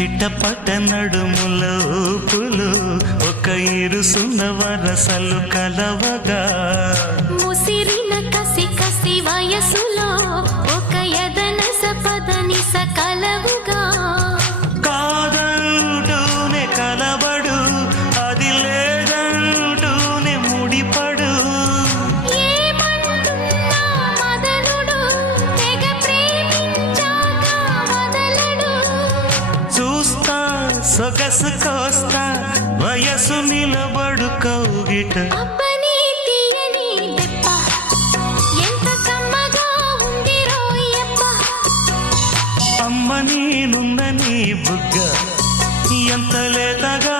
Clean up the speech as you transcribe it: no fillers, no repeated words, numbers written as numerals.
చిట్టపట నడుముల ఊపులు ఒక ఇరుసున్న వరసలు కలవగా ముసిరిన కసి కసి వయసులో ఒక యదన సపదని సకలవుగా కాదంటూనే కలబడు అది లేదంటూనే ముడిపడు ఏమంటున్నా మదనుడు తెగ ప్రేమించాక వదలడు చూస్తా సొగసు కోస్తా వయసు నిలబడు కౌగిట అబ్బని తీయని దెబ్బ ఎంత కమ్మగా ఉంది రోయప్ప అమ్మ నేనున్న నీ బుగ్గ ఎంత లేతగా